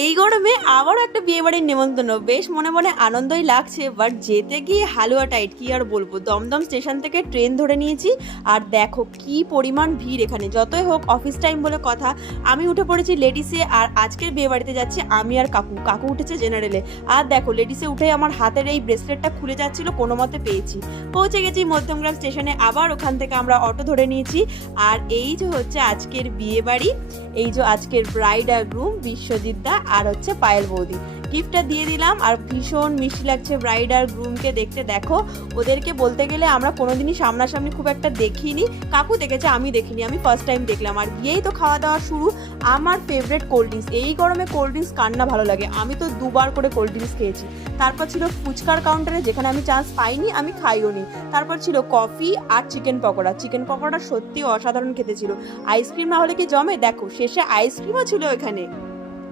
এই গরমে আবারও একটা বিয়েবাড়ির নেমন্তন্ন, বেশ মনে মনে আনন্দই লাগছে। বাট যেতে গিয়ে হালুয়া টাইট, কি আর বলবো। দমদম স্টেশন থেকে ট্রেন ধরে নিয়েছি, আর দেখো কি পরিমাণ ভিড় এখানে। যতই হোক অফিস টাইম বলে কথা, আমি উঠে পড়েছি লেডিসে। আর আজকের বিয়েবাড়িতে যাচ্ছি আমি আর কাকু। কাকু উঠেছে জেনারেলে। আর দেখো লেডিসে উঠে আমার হাতের এই ব্রেসলেটটা খুলে যাচ্ছিল, কোনো মতে পেয়েছি। পৌঁছে গেছি মধ্যমগ্রাম স্টেশনে। আবার ওখান থেকে আমরা অটো ধরে নিয়েছি। আর এই যে হচ্ছে আজকের বিয়েবাড়ি, এই যে আজকের ব্রাইড আর গ্রুম বিশ্বজিৎ দা আর হচ্ছে পায়েল বৌদি। গিফটটা দিয়ে দিলাম, আর ভীষণ মিষ্টি লাগছে ব্রাইড আর গ্রুমকে দেখতে। দেখো ওদেরকে বলতে গেলে আমরা কোনোদিনই সামনাসামনি খুব একটা দেখিনি। কাকু দেখেছে, আমি দেখিনি, আমি ফার্স্ট টাইম দেখলাম। আর গিয়েই তো খাওয়া দাওয়া শুরু। আমার ফেভারিট কোল্ড ড্রিঙ্কস, এই গরমে কোল্ড ড্রিঙ্কস কার না ভালো লাগে। আমি তো দুবার করে কোল্ড ড্রিঙ্কস খেয়েছি। তারপর ছিল ফুচকার কাউন্টারে, যেখানে আমি চান্স পাইনি, আমি খাইও নি। তারপর ছিল কফি আর চিকেন পকোড়া। চিকেন পকোড়া সত্যি অসাধারণ খেতে ছিল। আইসক্রিম না হলে কি জমে, দেখো শেষে আইসক্রিমও ছিল এখানে।